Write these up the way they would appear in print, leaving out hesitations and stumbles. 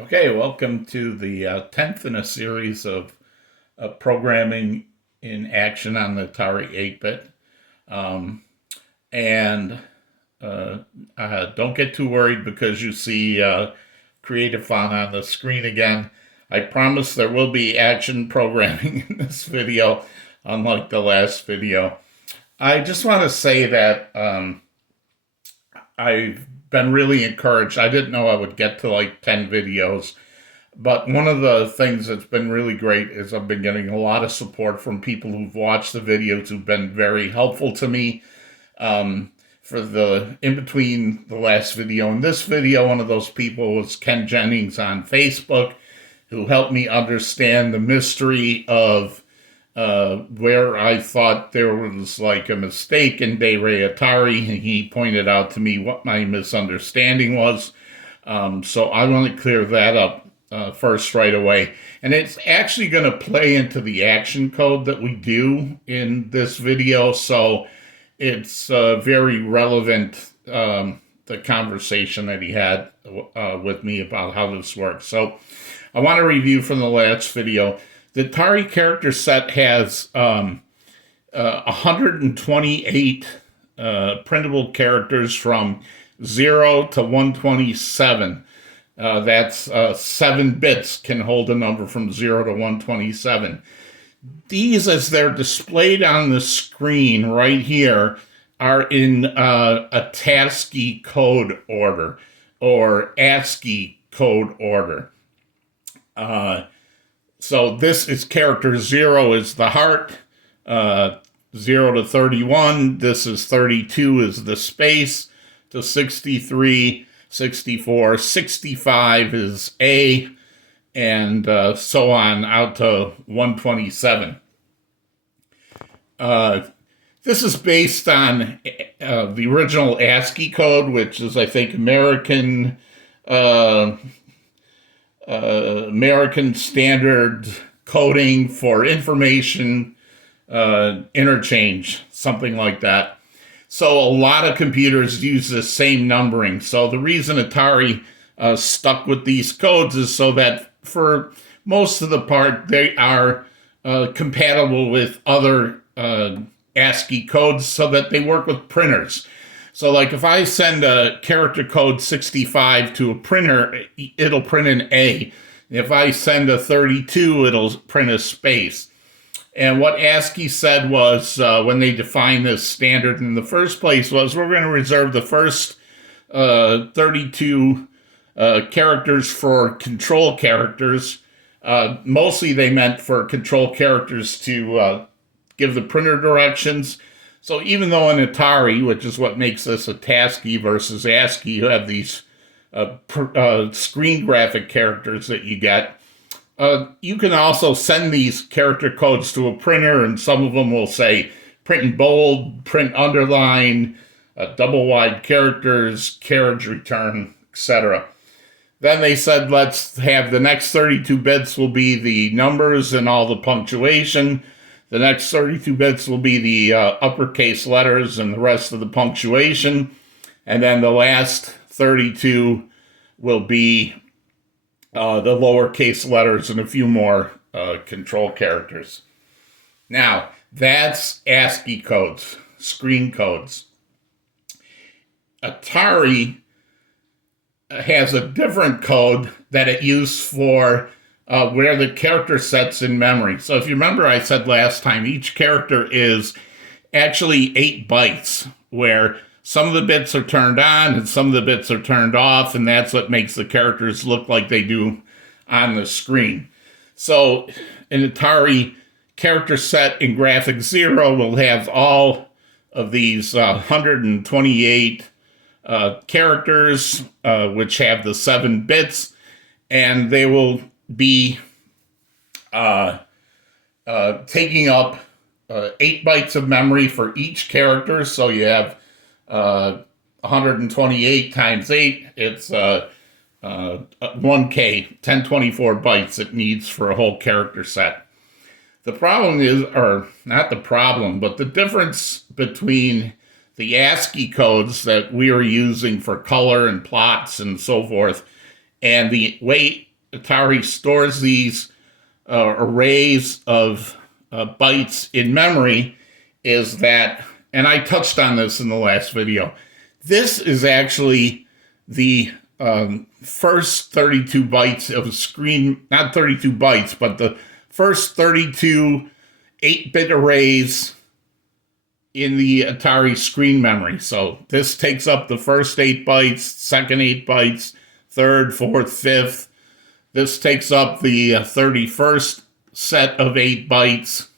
Okay, welcome to the 10th in a series of programming in action on the Atari 8-bit. Um, and don't get too worried because you see Redefined on the screen again. I promise there will be action programming in this video, unlike the last video. I just want to say that I've been really encouraged. I didn't know I would get to like 10 videos. But one of the things that's been really great is I've been getting a lot of support from people who've watched the videos who've been very helpful to me. For the in between the last video and this video, one of those people was Ken Jennings on Facebook, who helped me understand the mystery of where I thought there was like a mistake in De Re Atari, and he pointed out to me what my misunderstanding was. So I want to clear that up first right away. And it's actually going to play into the action code that we do in this video. So it's very relevant, the conversation that he had with me about how this works. So I want to review from the last video. The Atari character set has 128 printable characters from 0 to 127. That's 7 bits can hold a number from 0 to 127. These, as they're displayed on the screen right here, are in a TASCII code order or ASCII code order. So this is character 0 is the heart, 0 to 31. This is 32 is the space, to 63, 64, 65 is A, and so on out to 127. This is based on the original ASCII code, which is, I think, American standard coding for information interchange, something like that. So a lot of computers use the same numbering. So the reason Atari stuck with these codes is so that for most of the part, they are compatible with other ASCII codes so that they work with printers. So like if I send a character code 65 to a printer, it'll print an A. If I send a 32, it'll print a space. And what ASCII said was, when they defined this standard in the first place, was we're going to reserve the first 32 characters for control characters. Mostly they meant for control characters to give the printer directions. So even though in Atari, which is what makes this a TASCII versus ASCII, you have these screen graphic characters that you get, you can also send these character codes to a printer, and some of them will say print in bold, print underline, double wide characters, carriage return, etc. Then they said, let's have the next 32 bits will be the numbers and all the punctuation. The next 32 bits will be the uppercase letters and the rest of the punctuation. And then the last 32 will be the lowercase letters and a few more control characters. Now, that's ASCII codes, screen codes. Atari has a different code that it used for where the character sets in memory. So if you remember, I said last time, each character is actually 8 bytes, where some of the bits are turned on and some of the bits are turned off, and that's what makes the characters look like they do on the screen. So an Atari character set in graphic 0 will have all of these 128 characters, which have the 7 bits, and they will be taking up 8 bytes of memory for each character. So you have 128 times 8, it's 1K, 1024 bytes it needs for a whole character set. The problem is, or not the problem, but the difference between the ASCII codes that we are using for color and plots and so forth And the way Atari stores these arrays of bytes in memory is that, and I touched on this in the last video, this is actually the first 32 bytes of screen, not 32 bytes, but the first 32 8-bit arrays in the Atari screen memory. So this takes up the first 8 bytes, second 8 bytes, third, fourth, fifth. This takes up the 31st set of 8 bytes.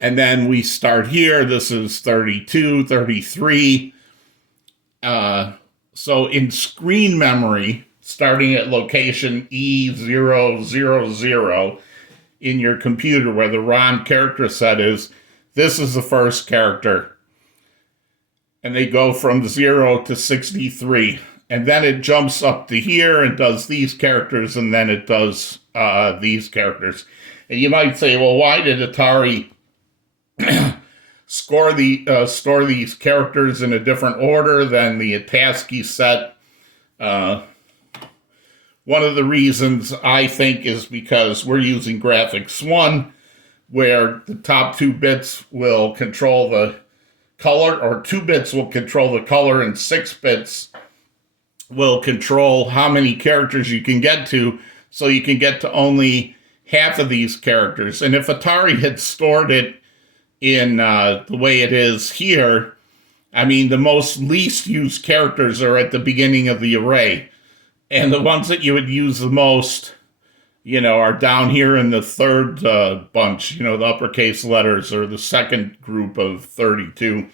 And then we start here. This is 32, 33. So in screen memory, starting at location E000 in your computer where the ROM character set is, this is the first character. And they go from 0 to 63. And then it jumps up to here and does these characters, and then it does these characters. And you might say, well, why did Atari store these characters in a different order than the ASCII set? One of the reasons, I think, is because we're using graphics 1, where the top 2 bits will control the color, or 2 bits will control the color, and 6 bits will control how many characters you can get to, so you can get to only half of these characters. And if Atari had stored it in the way it is here, I mean, the most least used characters are at the beginning of the array. And the ones that you would use the most, are down here in the third bunch, the uppercase letters, or the second group of 32.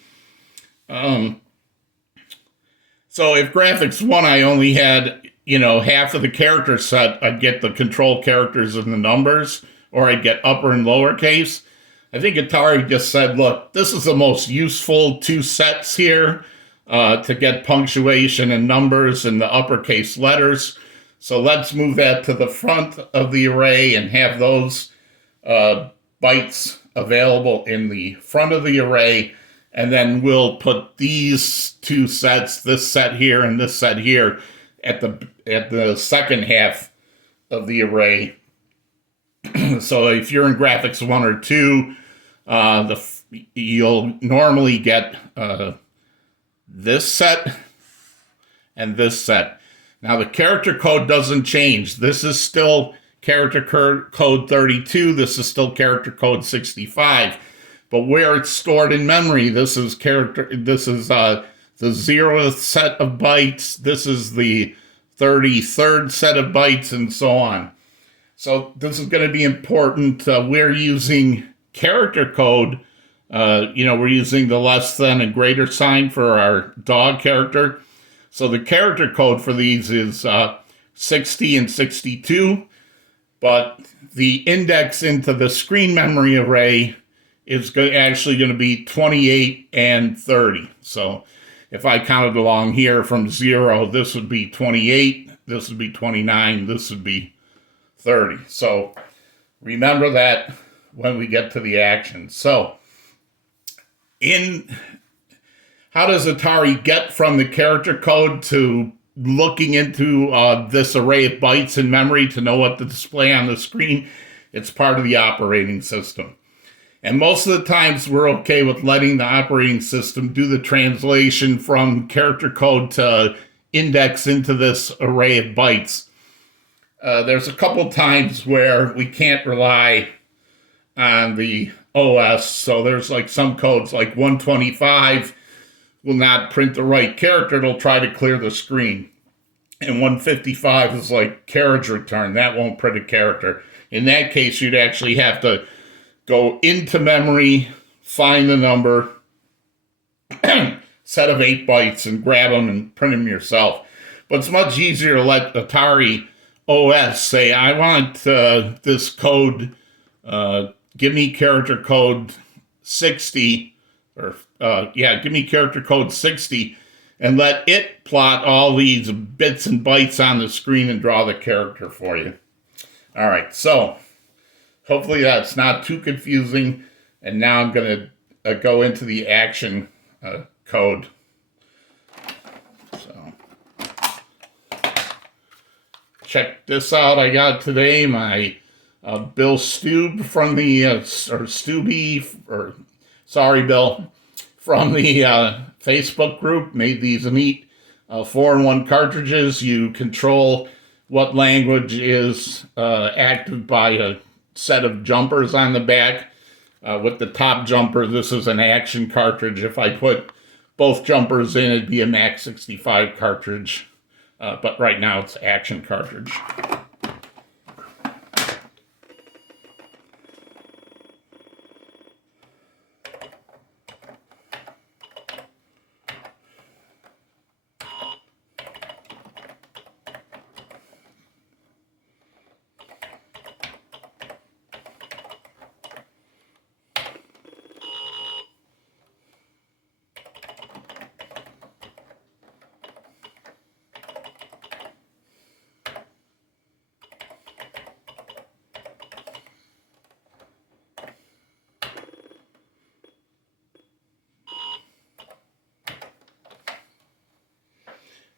So if graphics 1, I only had, half of the character set, I'd get the control characters and the numbers, or I'd get upper and lowercase. I think Atari just said, look, this is the most useful 2 sets here to get punctuation and numbers and the uppercase letters. So let's move that to the front of the array and have those bytes available in the front of the array. And then we'll put these 2 sets, this set here and this set here, at the second half of the array. So if you're in graphics 1 or 2, you'll normally get this set and this set. Now the character code doesn't change. This is still character code 32. This is still character code 65. But where it's stored in memory, this is the 0th set of bytes. This is the 33rd set of bytes, and so on. So this is going to be important. We're using character code. We're using the less than and greater sign for our dog character. So the character code for these is 60 and 62. But the index into the screen memory array is actually going to be 28 and 30. So if I counted along here from 0, this would be 28, this would be 29, this would be 30. So remember that when we get to the action. So how does Atari get from the character code to looking into this array of bytes in memory to know what to display on the screen? It's part of the operating system. And most of the times we're okay with letting the operating system do the translation from character code to index into this array of bytes. There's a couple times where we can't rely on the OS. So there's like some codes, like 125 will not print the right character. It'll try to clear the screen. And 155 is like carriage return. That won't print a character. In that case, you'd actually have to go into memory, find the number, set of 8 bytes, and grab them and print them yourself. But it's much easier to let Atari OS say, I want this code, give me character code 60, give me character code 60, and let it plot all these bits and bytes on the screen and draw the character for you. All right, so hopefully that's not too confusing. And now I'm going to go into the action code. So check this out. I got today my Bill Stube from the, or Stubby, or sorry, Bill, from the Facebook group. Made these neat 4-in-1 cartridges. You control what language is active by a set of jumpers on the back. With the top jumper, this is an action cartridge. If I put both jumpers in, it'd be a Max 65 cartridge. But right now it's action cartridge.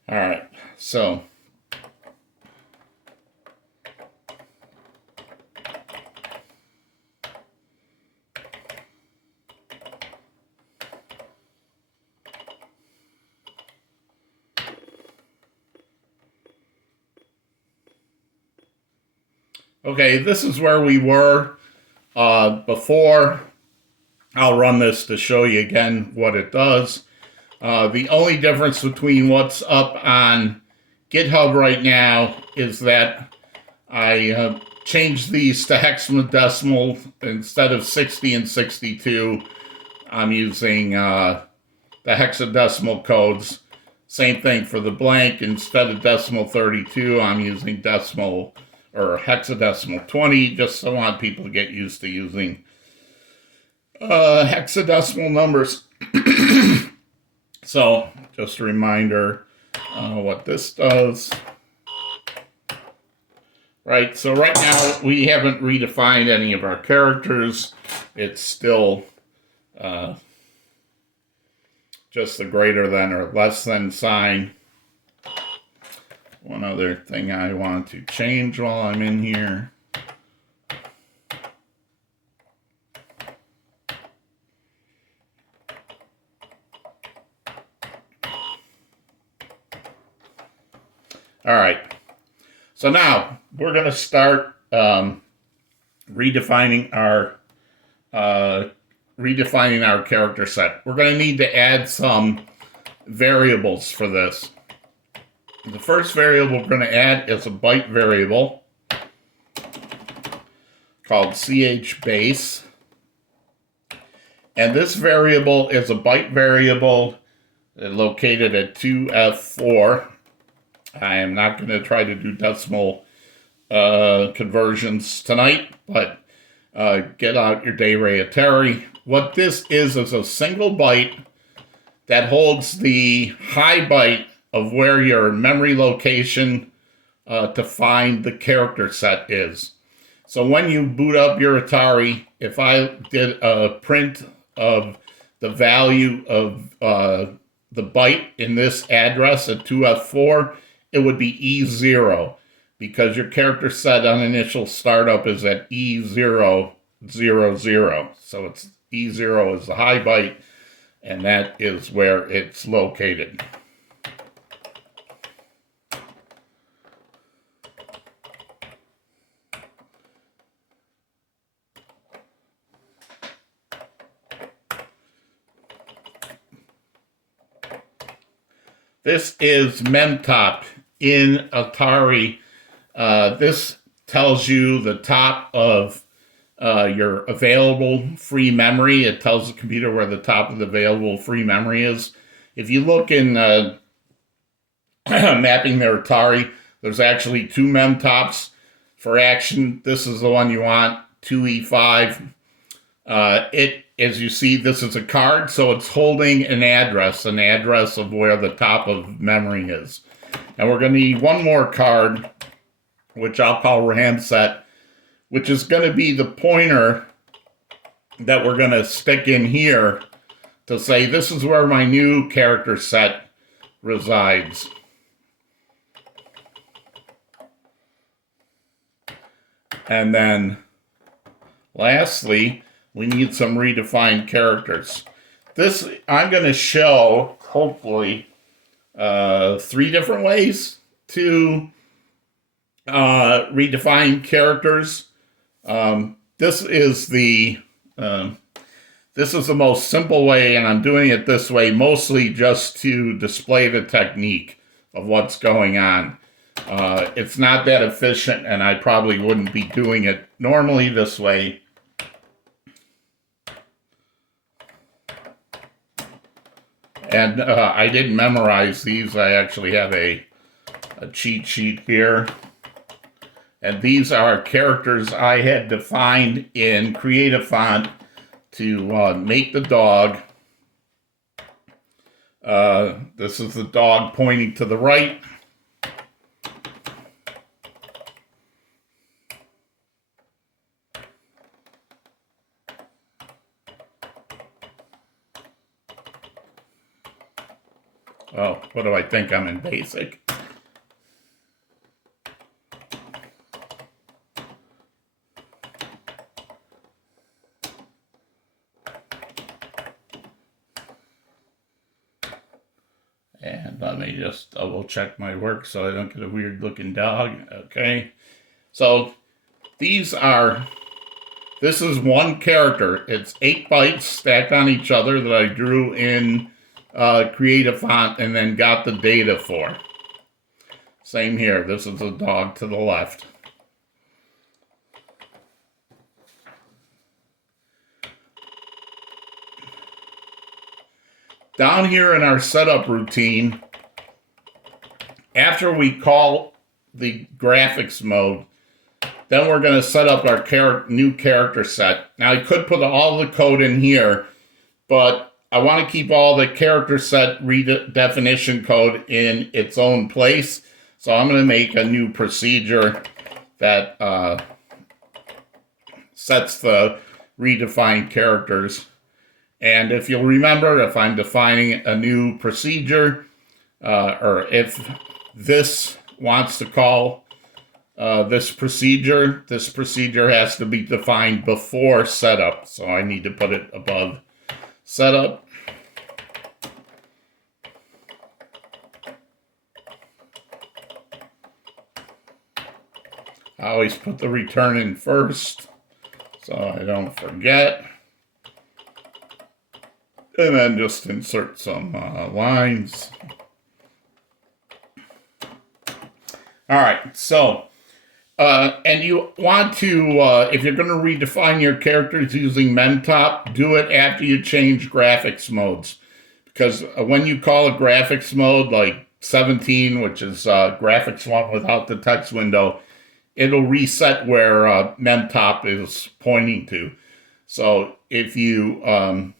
All right, so okay, this is where we were before. I'll run this to show you again what it does. The only difference between what's up on GitHub right now is that I changed these to hexadecimal instead of 60 and 62. I'm using the hexadecimal codes. Same thing for the blank. Instead of decimal 32, I'm using decimal or hexadecimal 20. Just so I want people to get used to using hexadecimal numbers. So, just a reminder what this does. Right, so right now we haven't redefined any of our characters. It's still just the greater than or less than sign. One other thing I want to change while I'm in here. All right, so now we're going to start redefining our character set. We're going to need to add some variables for this. The first variable we're going to add is a byte variable called chbase. And this variable is a byte variable located at 2F4. I am not going to try to do decimal conversions tonight, but get out your Day-Ray Atari. What this is a single byte that holds the high byte of where your memory location to find the character set is. So when you boot up your Atari, if I did a print of the value of the byte in this address at 2F4, it would be E0 because your character set on initial startup is at E000. So it's E0 is the high byte, and that is where it's located. This is memtop in Atari. This tells you the top of your available free memory. It tells the computer where the top of the available free memory is. If you look in mapping their Atari, there's actually two memtops for action. This is the one you want, 2E5. As you see, this is a card, so it's holding an address of where the top of memory is. And we're going to need one more card, which I'll call RAM set, which is going to be the pointer that we're going to stick in here to say this is where my new character set resides. And then lastly, we need some redefined characters. This, I'm going to show, hopefully, 3 different ways to redefine characters. This is the most simple way, and I'm doing it this way mostly just to display the technique of what's going on. It's not that efficient, and I probably wouldn't be doing it normally this way. And I didn't memorize these. I actually have a cheat sheet here. And these are characters I had defined in Redefined to make the dog. This is the dog pointing to the right. Oh, what do I think? I'm in basic. And let me just double check my work so I don't get a weird looking dog. Okay. So this is one character. It's 8 bytes stacked on each other that I drew in Creative Font and then got the data for. Same here. This is a dog to the left. Down here in our setup routine, after we call the graphics mode, then we're going to set up our new character set. Now, I could put all the code in here, but I want to keep all the character set redefinition code in its own place. So I'm going to make a new procedure that sets the redefined characters. And if you'll remember, if I'm defining a new procedure, or if this wants to call this procedure has to be defined before setup. So I need to put it above setup. I always put the return in first so I don't forget. And then just insert some lines. All right, so, and you want to, if you're going to redefine your characters using MemTop, do it after you change graphics modes. Because when you call a graphics mode, like 17, which is graphics one without the text window, it'll reset where MemTop is pointing to. So if you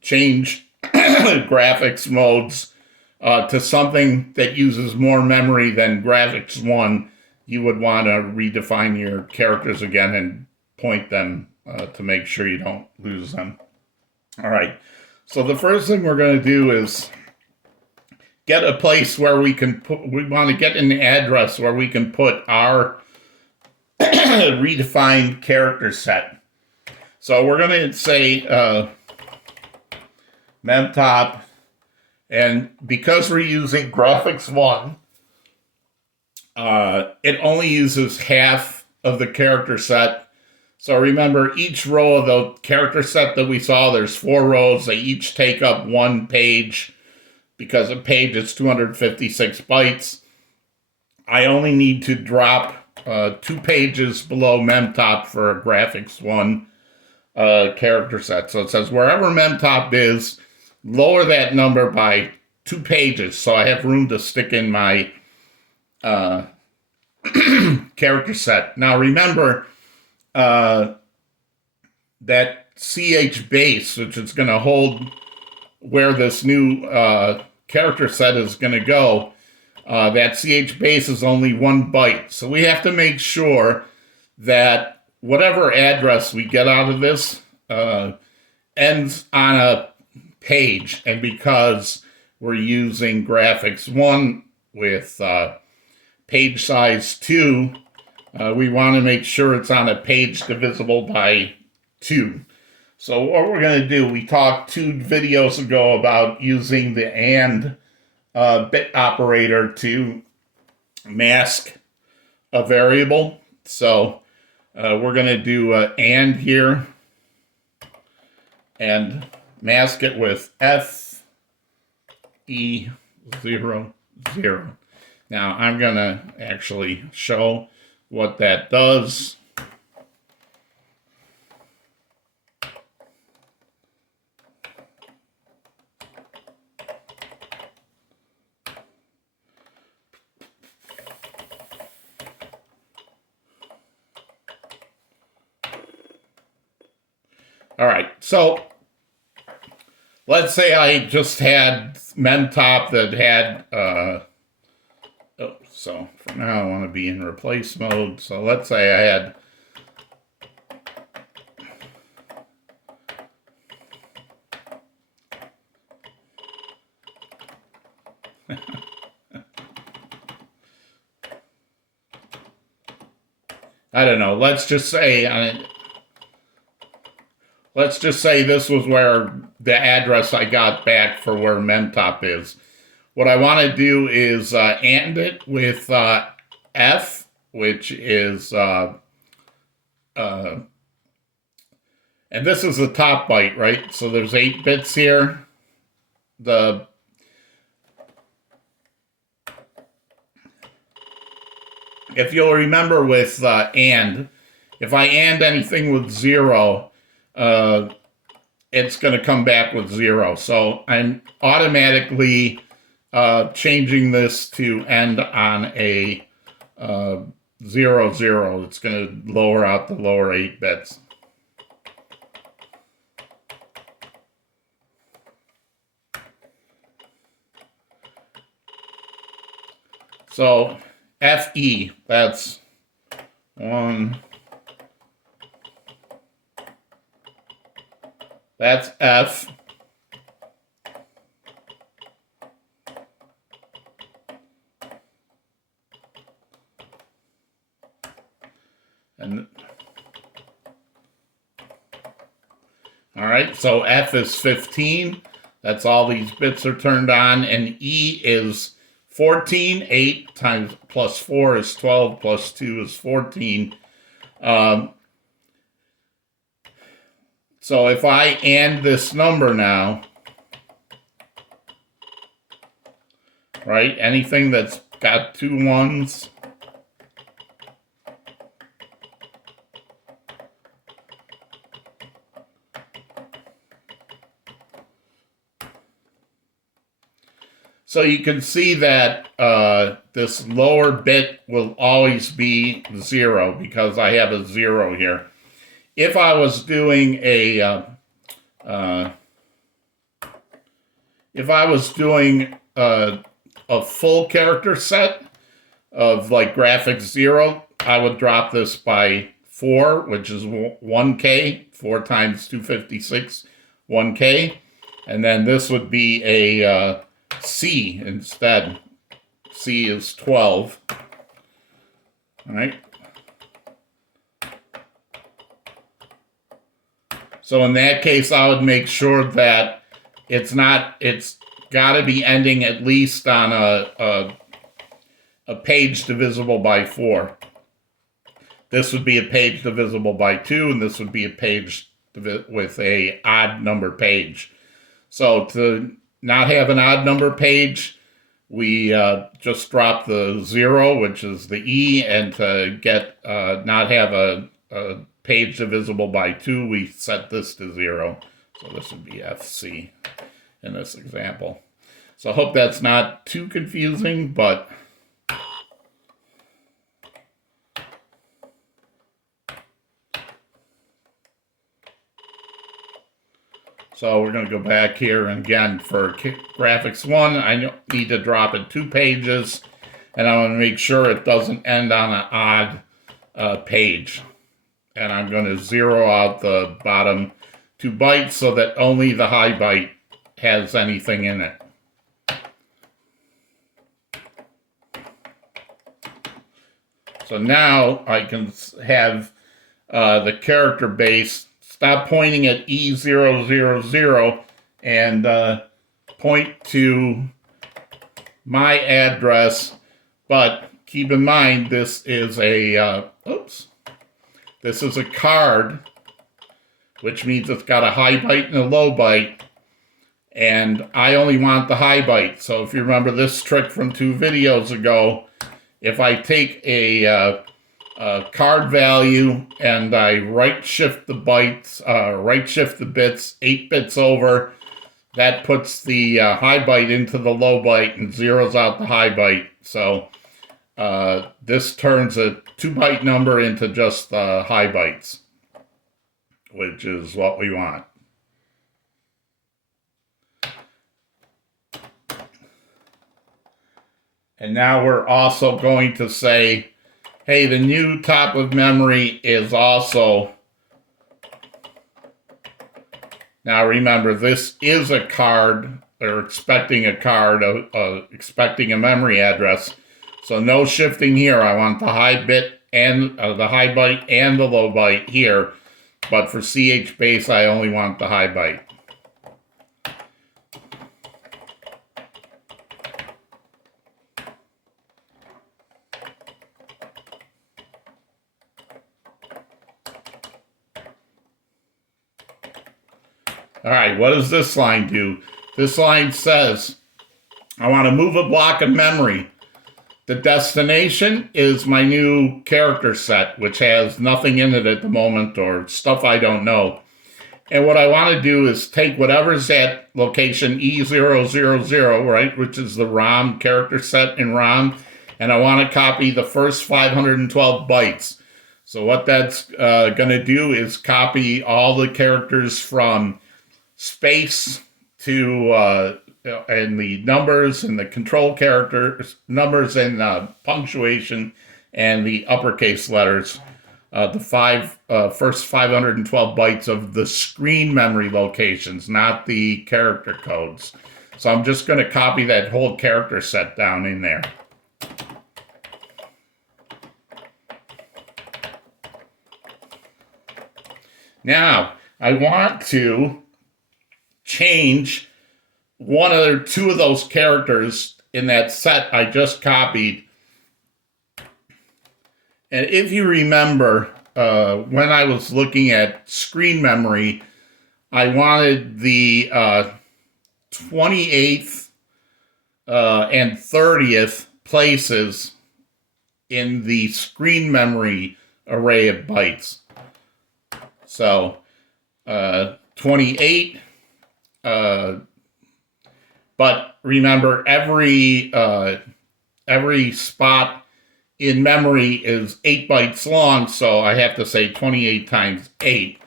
change graphics modes to something that uses more memory than graphics 1, you would want to redefine your characters again and point them to make sure you don't lose them. All right, so the first thing we're going to do is get a place where we want to get an address where we can put our redefined character set. So we're going to say MemTop, and because we're using graphics 1, it only uses half of the character set. So remember, each row of the character set that we saw, there's 4 rows. They each take up 1 page. Because a page is 256 bytes. I only need to drop 2 pages below MemTop for a graphics 1 character set. So it says wherever MemTop is, lower that number by 2 pages. So I have room to stick in my character set. Now remember that CH base, which is going to hold where this new character set is going to go, that CH base is only 1 byte. So we have to make sure that whatever address we get out of this ends on a page. And because we're using graphics 1 with page size 2, we want to make sure it's on a page divisible by 2. So what we're going to do, we talked 2 videos ago about using the AND bit operator to mask a variable. So we're going to do AND here and mask it with FE00. Now I'm going to actually show what that does. All right, so let's say I just had memtop that had, so for now I want to be in replace mode. So let's say I had, I don't know, let's just say this was where the address I got back for where memtop is. What I want to do is AND it with F, which is, and this is the top byte, right? So there's 8 bits here. If you'll remember with AND, if I AND anything with 0, it's going to come back with 0. So I'm automatically changing this to end on a 0, 0. It's going to lower out the lower 8 bits. So FE, that's 1. That's F. And all right, so F is 15. That's all these bits are turned on. And E is 14. 8 times plus 4 is 12, plus 2 is 14. So if I AND this number now, right, anything that's got 2 1s, so you can see that this lower bit will always be 0 because I have a 0 here. If I was doing a full character set of like graphics 0, I would drop this by 4, which is 1K, 4 times 256, 1K, and then this would be a C instead. C is 12. All right. So in that case, I would make sure that it's got to be ending at least on a page divisible by 4. This would be a page divisible by 2, and this would be a page with a odd number page. So to not have an odd number page, we just drop the 0, which is the E, and to get not have a page divisible by 2, we set this to 0. So this would be FC in this example. So I hope that's not too confusing, but so we're going to go back here, and again, for graphics 1, I need to drop it 2 pages, and I want to make sure it doesn't end on an odd page. And I'm going to 0 out the bottom 2 bytes so that only the high byte has anything in it. So now I can have the character base stop pointing at E000 and point to my address. But keep in mind, this is a this is a card, which means it's got a high byte and a low byte. And I only want the high byte. So if you remember this trick from 2 videos ago, if I take a card value and I right shift the bits 8 bits over, that puts the high byte into the low byte and zeroes out the high byte. So this turns a 2-byte number into just the high bytes, which is what we want. And now we're also going to say, hey, the new top of memory is also... Now remember, this is a card, or expecting a card, expecting a memory address. So no shifting here. I want the high bit and the high byte and the low byte here. But for CH base, I only want the high byte. All right, what does this line do? This line says, I want to move a block of memory. The destination is my new character set, which has nothing in it at the moment or stuff I don't know. And what I want to do is take whatever's at location E000, right, which is the ROM character set in ROM, and I want to copy the first 512 bytes. So what that's going to do is copy all the characters from space to and the numbers and the control characters, numbers and punctuation and the uppercase letters, the first 512 bytes of the screen memory locations, not the character codes. So I'm just going to copy that whole character set down in there. Now, I want to change one or two of those characters in that set I just copied. And if you remember, when I was looking at screen memory, I wanted the 28th and 30th places in the screen memory array of bytes. So 28, but remember every spot in memory is 8 bytes long, so I have to say 28 times 8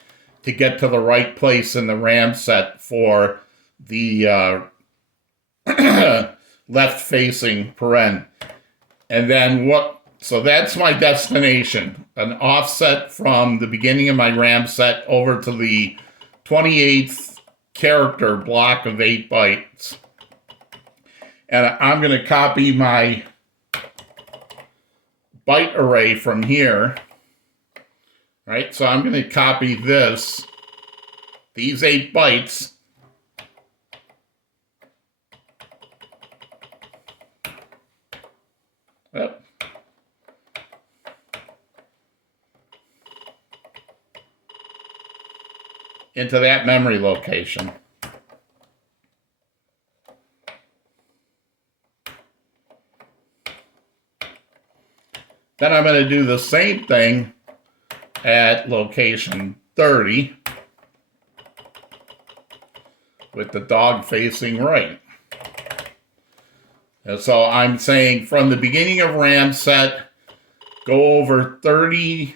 to get to the right place in the RAM set for the left-facing paren. And then so that's my destination, an offset from the beginning of my RAM set over to the 28th character block of 8 bytes. And I'm going to copy my byte array from here, right? So I'm going to copy these 8 bytes, into that memory location. Then I'm going to do the same thing at location 30 with the dog facing right. And so I'm saying from the beginning of RAM set, go over 30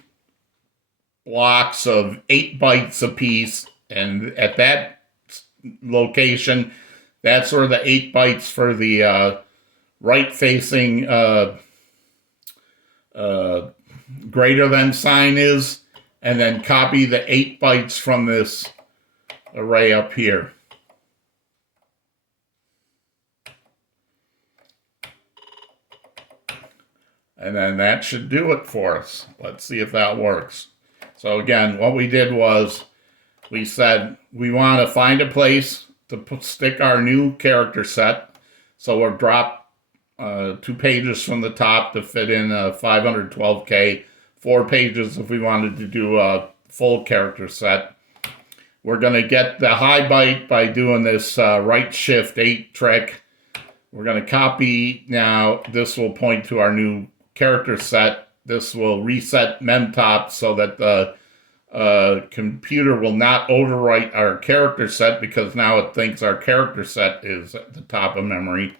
blocks of 8 bytes apiece, and at that location, that's where the 8 bytes for the right-facing greater than sign is, and then copy the 8 bytes from this array up here. And then that should do it for us. Let's see if that works. So again, what we did was we said we want to find a place to stick our new character set. So we'll drop 2 pages from the top to fit in a 512K, 4 pages if we wanted to do a full character set. We're going to get the high byte by doing this right shift 8 trick. We're going to copy now. This will point to our new character set. This will reset memtop so that the computer will not overwrite our character set because now it thinks our character set is at the top of memory.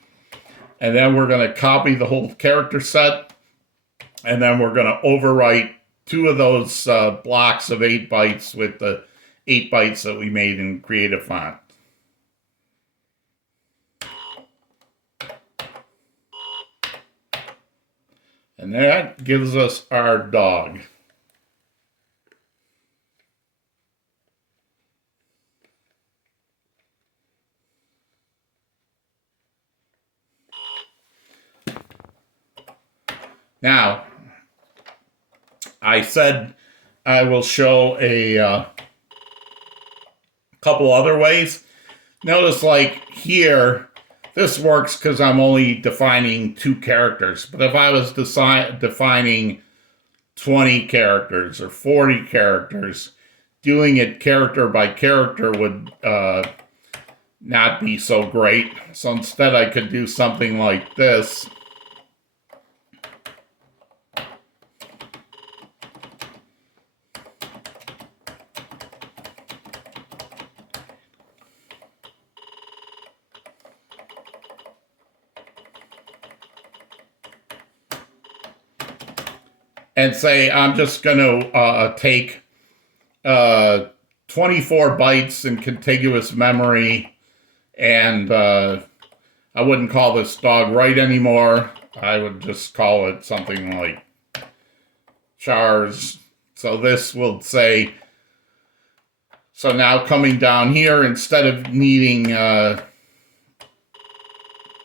And then we're going to copy the whole character set. And then we're going to overwrite 2 of those blocks of 8 bytes with the 8 bytes that we made in Redefine. And that gives us our dog. Now, I said I will show a couple other ways. Notice like here, this works because I'm only defining 2 characters. But if I was defining 20 characters or 40 characters, doing it character by character would not be so great. So instead I could do something like this. And say I'm just going to take 24 bytes in contiguous memory, and I wouldn't call this dog right anymore. I would just call it something like chars. So this will say, so now coming down here, instead of needing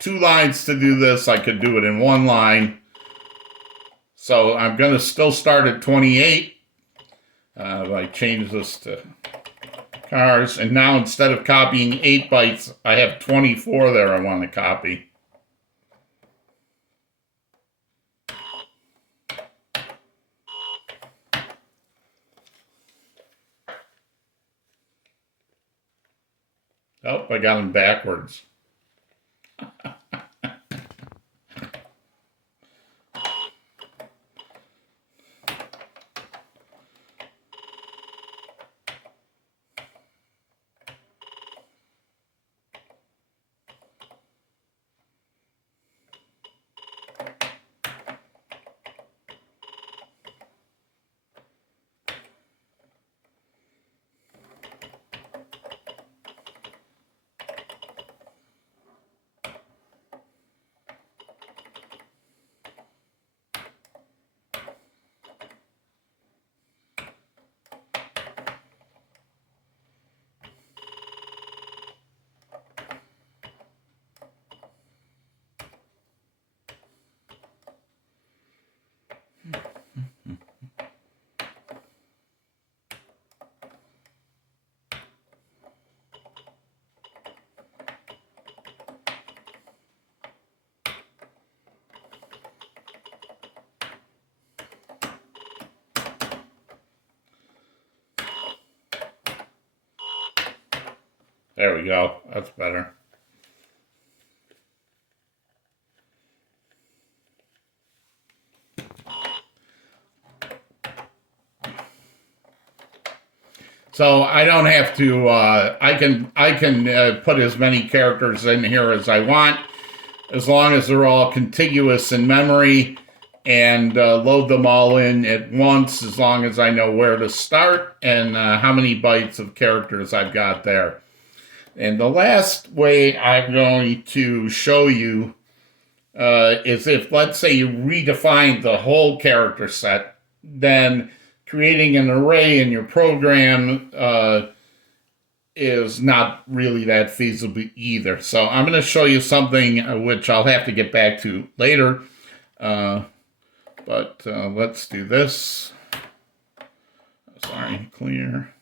2 lines to do this, I could do it in 1 line. So I'm going to still start at 28. I change this to cars. And now instead of copying 8 bytes, I have 24 there I want to copy. Oh, I got them backwards. There we go. That's better. So I don't have to, I can put as many characters in here as I want, as long as they're all contiguous in memory, and load them all in at once, as long as I know where to start and how many bytes of characters I've got there. And the last way I'm going to show you is if, let's say, you redefine the whole character set, then creating an array in your program is not really that feasible either. So I'm going to show you something which I'll have to get back to later. But let's do this. Sorry, clear.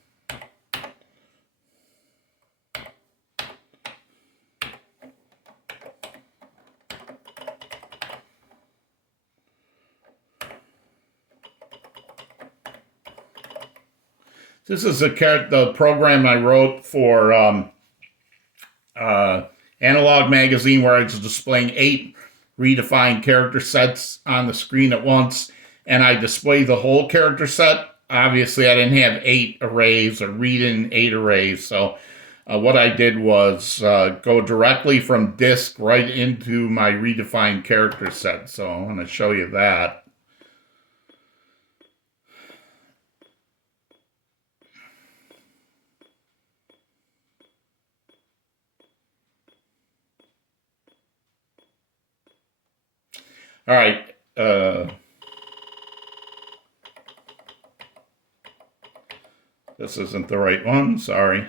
This is the program I wrote for Analog Magazine, where I was displaying 8 redefined character sets on the screen at once, and I display the whole character set. Obviously, I didn't have 8 arrays or read in 8 arrays, so what I did was go directly from disk right into my redefined character set. So I'm going to show you that. All right. This isn't the right one. Sorry.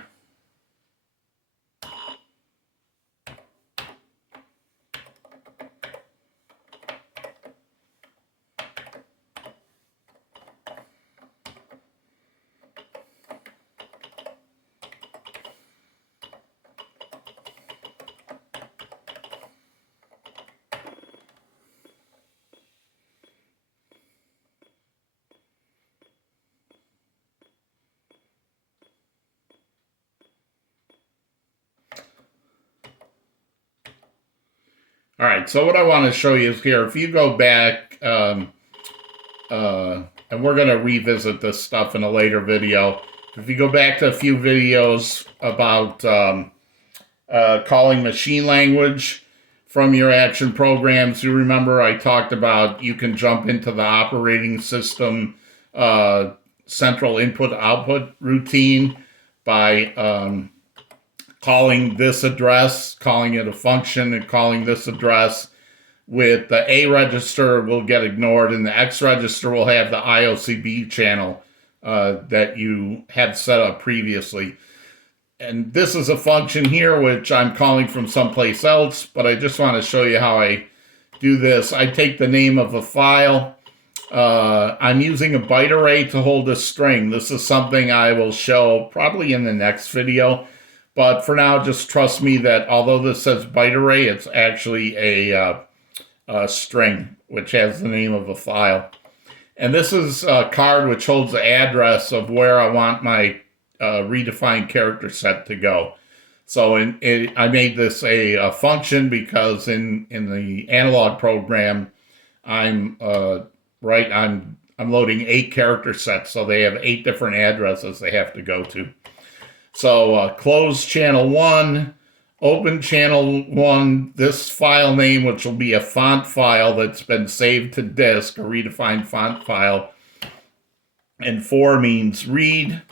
All right, so what I want to show you is here, if you go back, and we're going to revisit this stuff in a later video. If you go back to a few videos about calling machine language from your action programs, you remember I talked about you can jump into the operating system central input-output routine by calling this address, calling it a function, and calling this address. With the A register will get ignored, and the X register will have the IOCB channel that you had set up previously. And this is a function here, which I'm calling from someplace else, but I just want to show you how I do this. I take the name of a file. I'm using a byte array to hold a string. This is something I will show probably in the next video. But for now, just trust me that although this says byte array, it's actually a string, which has the name of a file. And this is a card which holds the address of where I want my redefined character set to go. So I made this a function because in the analog program, I'm loading 8 character sets, so they have 8 different addresses they have to go to. So close channel 1, open channel 1, this file name, which will be a font file that's been saved to disk, a redefined font file. And 4 means read.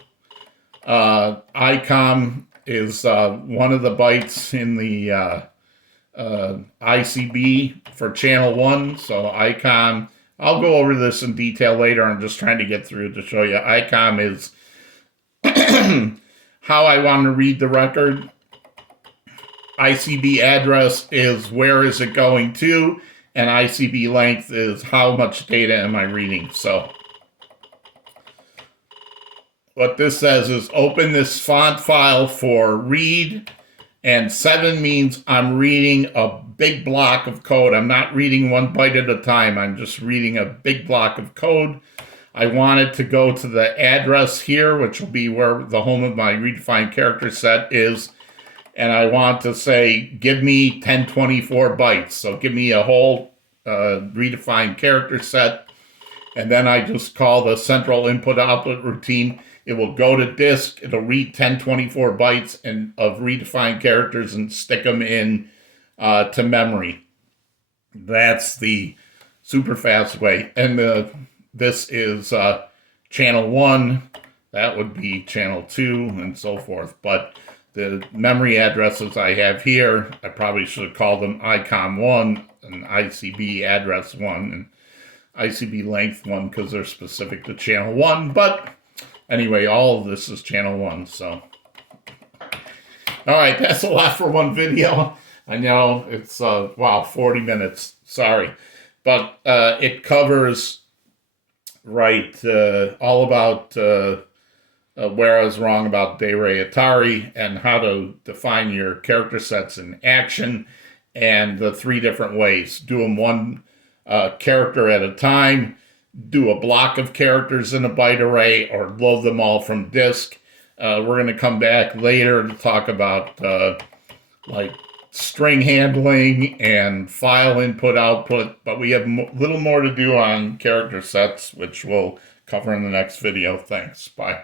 ICOM is one of the bytes in the ICB for channel 1. So ICOM, I'll go over this in detail later. I'm just trying to get through to show you. ICOM is how I want to read the record. ICB address is where is it going to, and ICB length is how much data am I reading. So what this says is open this font file for read, and 7 means I'm reading a big block of code. I'm not reading 1 byte at a time. I'm just reading a big block of code. I want it to go to the address here, which will be where the home of my redefined character set is. And I want to say, give me 1024 bytes. So give me a whole redefined character set. And then I just call the central input-output routine. It will go to disk. It'll read 1024 bytes of redefined characters and stick them in to memory. That's the super fast way. And this is channel 1. That would be channel 2 and so forth. But the memory addresses I have here, I probably should have called them ICOM 1 and ICB address 1 and ICB length 1 because they're specific to channel 1. But anyway, all of this is channel 1. So, all right, that's a lot for one video. I know it's, wow, 40 minutes. Sorry. but it covers all about where I was wrong about De Re Atari and how to define your character sets in action and the three different ways. Do them one character at a time, do a block of characters in a byte array, or load them all from disk. We're going to come back later to talk about like string handling and file input output, but we have a little more to do on character sets, which we'll cover in the next video. Thanks. Bye.